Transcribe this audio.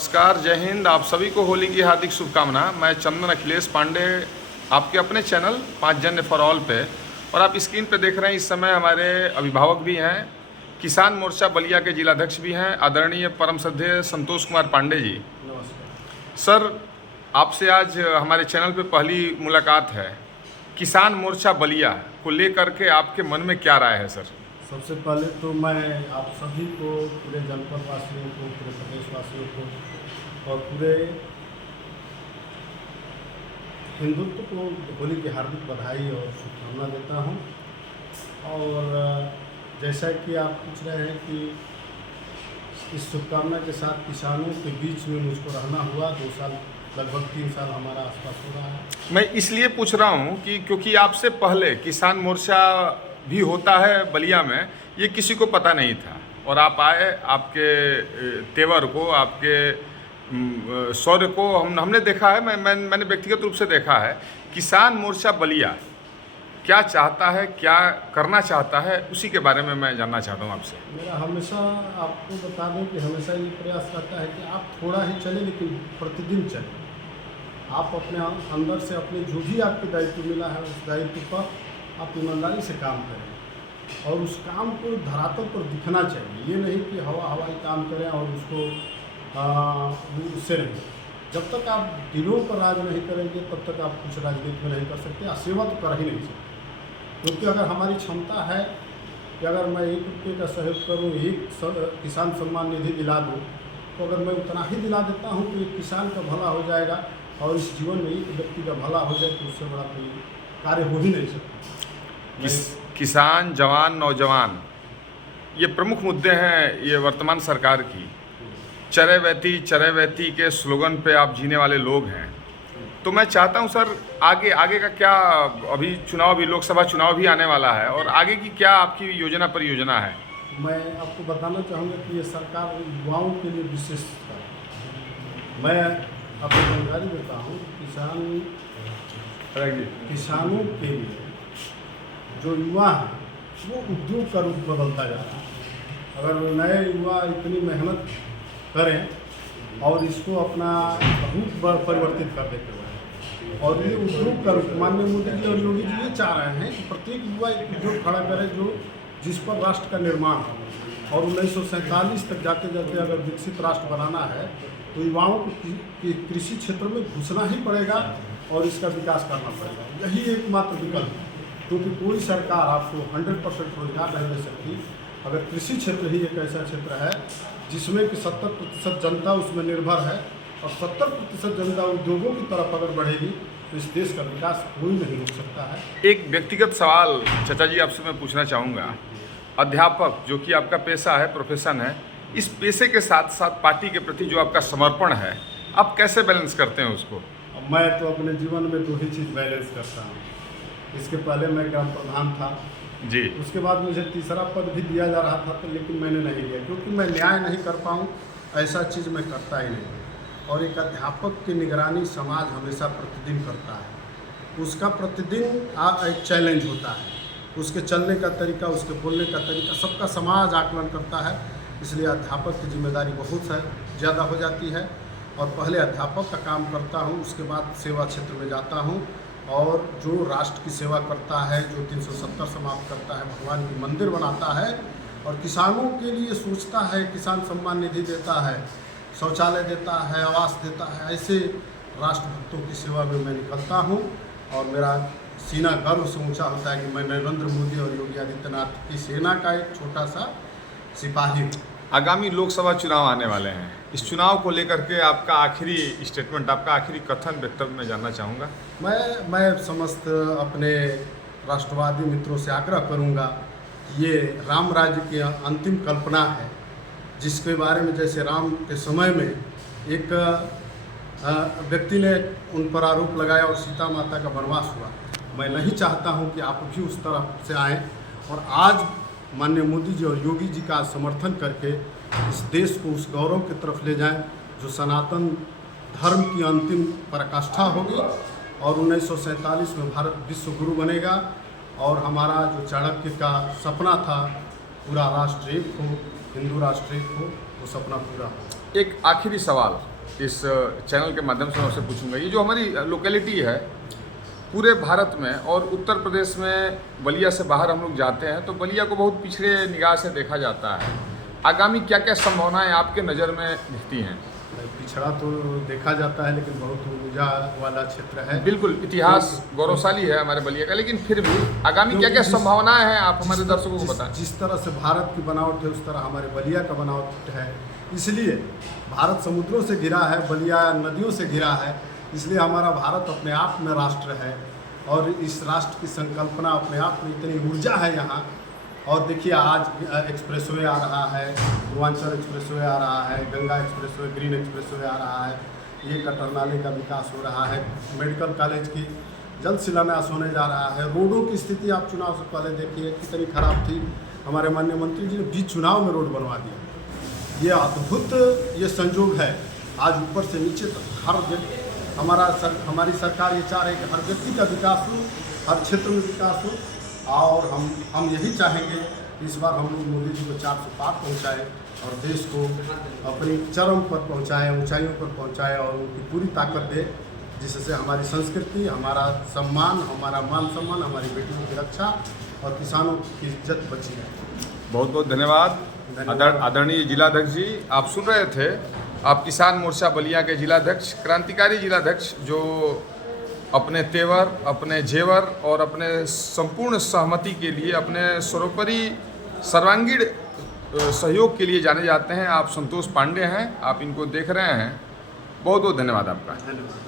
नमस्कार, जय हिंद। आप सभी को होली की हार्दिक शुभकामना। मैं चंदन अखिलेश पांडे, आपके अपने चैनल 5 जन फॉर ऑल पे, और आप स्क्रीन पे देख रहे हैं इस समय हमारे अभिभावक भी हैं, किसान मोर्चा बलिया के जिलाध्यक्ष भी हैं, आदरणीय परम श्रद्धेय संतोष कुमार पांडे जी। नमस्कार सर, आपसे आज हमारे चैनल पे पहली मुलाकात है। किसान मोर्चा बलिया को लेकर के आपके मन में क्या राय है सर? सबसे पहले तो मैं आप सभी को, पूरे जनपद वासियों को, पूरे प्रदेशवासियों को और पूरे हिंदुत्व को होली की हार्दिक बधाई और शुभकामना देता हूं। और जैसा कि आप पूछ रहे हैं कि इस शुभकामना के साथ किसानों के बीच में मुझको रहना हुआ 2 साल, लगभग 3 साल हमारा आसपास हो रहा है। मैं इसलिए पूछ रहा हूँ कि क्योंकि आपसे पहले किसान मोर्चा भी होता है बलिया में, ये किसी को पता नहीं था, और आप आए, आपके तेवर को, आपके शौर्य को हमने देखा है। मैंने व्यक्तिगत रूप से देखा है। किसान मोर्चा बलिया क्या चाहता है, क्या करना चाहता है, उसी के बारे में मैं जानना चाहता हूँ आपसे। मेरा हमेशा आपको बता दूं कि हमेशा ये प्रयास रहता है कि आप थोड़ा ही चलें, लेकिन प्रतिदिन चलें। आप अपने अंदर से अपने जो भी आपको दायित्व मिला है, उस दायित्व पर आप ईमानदारी से काम करें, और उस काम को धरातल पर दिखना चाहिए। ये नहीं कि हवाई काम करें और उसको उससे नहीं। जब तक आप दिलों पर राज नहीं करेंगे, तब तक आप कुछ राजनीति में नहीं कर सकते, सेवा तो कर ही नहीं सकते। क्योंकि अगर हमारी क्षमता है कि अगर मैं 1 रुपये का सहयोग करूँ, एक किसान सम्मान निधि दिला दूँ, तो अगर मैं उतना ही दिला देता हूँ तो एक किसान का भला हो जाएगा, और इस जीवन में एक व्यक्ति का भला हो जाए तो उससे बड़ा कोई कार्य हो ही नहीं सकता। किसान, जवान, नौजवान, ये प्रमुख मुद्दे हैं ये वर्तमान सरकार की। चरैवेती के स्लोगन पे आप जीने वाले लोग हैं। तो मैं चाहता हूं सर, आगे का क्या, अभी चुनाव भी, लोकसभा चुनाव भी आने वाला है, और आगे की क्या आपकी योजना परियोजना है? मैं आपको बताना चाहूँगा कि ये सरकार युवाओं के लिए विशेष है। मैं आपको जानकारी देता हूँ, किसानों के लिए जो युवा हैं वो उद्योग का रूप बदलता जा रहा है। अगर नए युवा इतनी मेहनत करें और इसको अपना रूप परिवर्तित कर देते हैं, और ये उद्योग का रूप, माननीय मोदी जी और योगी जी ये चाह रहे हैं कि प्रत्येक युवा एक उद्योग खड़ा करे जो जिस पर राष्ट्र का निर्माण हो। और 1947 तक जाते जाते अगर विकसित राष्ट्र बनाना है तो युवाओं को कृषि क्षेत्र में घुसना ही पड़ेगा और इसका विकास करना पड़ेगा। यही एकमात्र विकल्प है, क्योंकि कोई सरकार आपको 100% रोजगार नहीं दे सकती। अगर कृषि क्षेत्र ही एक ऐसा क्षेत्र है जिसमें कि 70% जनता उसमें निर्भर है, और 70% जनता उद्योगों की तरफ अगर बढ़ेगी तो इस देश का विकास कोई नहीं रोक सकता है। एक व्यक्तिगत सवाल चाचा जी आपसे मैं पूछना चाहूँगा। अध्यापक, जो कि आपका पेशा है, प्रोफेशन है, इस पेशे के साथ साथ पार्टी के प्रति जो आपका समर्पण है, आप कैसे बैलेंस करते हैं उसको? मैं तो अपने जीवन में 2 ही चीज़ बैलेंस करता हूँ। इसके पहले मैं ग्राम प्रधान था जी। उसके बाद मुझे तीसरा पद भी दिया जा रहा था, तो लेकिन मैंने नहीं लिया, क्योंकि मैं न्याय नहीं कर पाऊँ, ऐसा चीज़ मैं करता ही नहीं। और एक अध्यापक की निगरानी समाज हमेशा प्रतिदिन करता है। उसका प्रतिदिन एक चैलेंज होता है, उसके चलने का तरीका, उसके बोलने का तरीका, सबका समाज आकलन करता है। इसलिए अध्यापक की जिम्मेदारी बहुत ज़्यादा हो जाती है। और पहले अध्यापक का काम करता हूँ, उसके बाद सेवा क्षेत्र में जाता हूँ, और जो राष्ट्र की सेवा करता है, जो 370 समाप्त करता है, भगवान की मंदिर बनाता है, और किसानों के लिए सोचता है, किसान सम्मान निधि देता है, शौचालय देता है, आवास देता है, ऐसे राष्ट्रभक्तों की सेवा में मैं निकलता हूँ। और मेरा सीना गर्व से ऊँचा होता है कि मैं नरेंद्र मोदी और योगी आदित्यनाथ की सेना का एक छोटा सा सिपाही हूँ। आगामी लोकसभा चुनाव आने वाले हैं, इस चुनाव को लेकर के आपका आखिरी स्टेटमेंट, आपका आखिरी कथन वक्तव्य मैं जानना चाहूँगा। मैं समस्त अपने राष्ट्रवादी मित्रों से आग्रह करूँगा कि ये राम राज्य की अंतिम कल्पना है, जिसके बारे में जैसे राम के समय में एक व्यक्ति ने उन पर आरोप लगाया और सीता माता का वनवास हुआ। मैं नहीं चाहता हूँ कि आप भी उस तरफ से आएँ, और आज माननीय मोदी जी और योगी जी का समर्थन करके इस देश को उस गौरव की तरफ ले जाएं जो सनातन धर्म की अंतिम पराकाष्ठा होगी, और 1947 में भारत विश्व गुरु बनेगा, और हमारा जो चाणक्य का सपना था पूरा राष्ट्र एक हो, हिंदू राष्ट्र एक हो, वो सपना पूरा हो। एक आखिरी सवाल इस चैनल के माध्यम से मैं आपसे पूछूंगा, ये जो हमारी लोकेलिटी है पूरे भारत में और उत्तर प्रदेश में, बलिया से बाहर हम लोग जाते हैं तो बलिया को बहुत पिछड़े निगाह से देखा जाता है। आगामी क्या क्या संभावनाएं आपके नज़र में दिखती हैं? पिछड़ा तो देखा जाता है, लेकिन बहुत ऊर्जा वाला क्षेत्र है। बिल्कुल, इतिहास गौरवशाली है हमारे बलिया का, लेकिन फिर भी आगामी क्या क्या संभावनाएं हैं आप हमारे दर्शकों को बताएं। जिस तरह से भारत की बनावट है उस तरह हमारे बलिया का बनावट है, इसलिए भारत समुद्रों से घिरा है, बलिया नदियों से घिरा है, इसलिए हमारा भारत अपने आप में राष्ट्र है और इस राष्ट्र की संकल्पना अपने आप में इतनी ऊर्जा है यहाँ। और देखिए आज एक्सप्रेसवे आ रहा है, पूर्वांचल एक्सप्रेसवे आ रहा है, गंगा एक्सप्रेसवे, ग्रीन एक्सप्रेसवे आ रहा है, ये कटर नाले का विकास हो रहा है, मेडिकल कॉलेज की जल्द शिलान्यास होने जा रहा है। रोडों की स्थिति आप चुनाव से पहले देखिए कितनी खराब थी, हमारे माननीय मंत्री जी ने बीच चुनाव में रोड बनवा दिया। ये अद्भुत ये संयोग है, आज ऊपर से नीचे तक हर हमारी सरकार ये चाह रही है कि हर व्यक्ति का विकास हो, हर क्षेत्र में विकास हो। और हम यही चाहेंगे इस बार हम लोग मोदी जी को 400 पार पहुँचाएँ और देश को अपनी चरम पर पहुँचाएँ, ऊंचाइयों पर पहुँचाएँ और उनकी पूरी ताकत दे, जिससे हमारी संस्कृति, हमारा सम्मान, हमारा मान सम्मान, हमारी बेटियों की रक्षा और किसानों की इज्जत बची है। बहुत बहुत धन्यवाद आदरणीय जिलाध्यक्ष जी। आप सुन रहे थे, आप किसान मोर्चा बलिया के जिलाध्यक्ष, क्रांतिकारी जिलाध्यक्ष, जो अपने तेवर, अपने जेवर और अपने संपूर्ण सहमति के लिए, अपने सर्वोपरि सर्वांगीण सहयोग के लिए जाने जाते हैं। आप संतोष पांडे हैं, आप इनको देख रहे हैं। बहुत बहुत धन्यवाद आपका। धन्यवाद।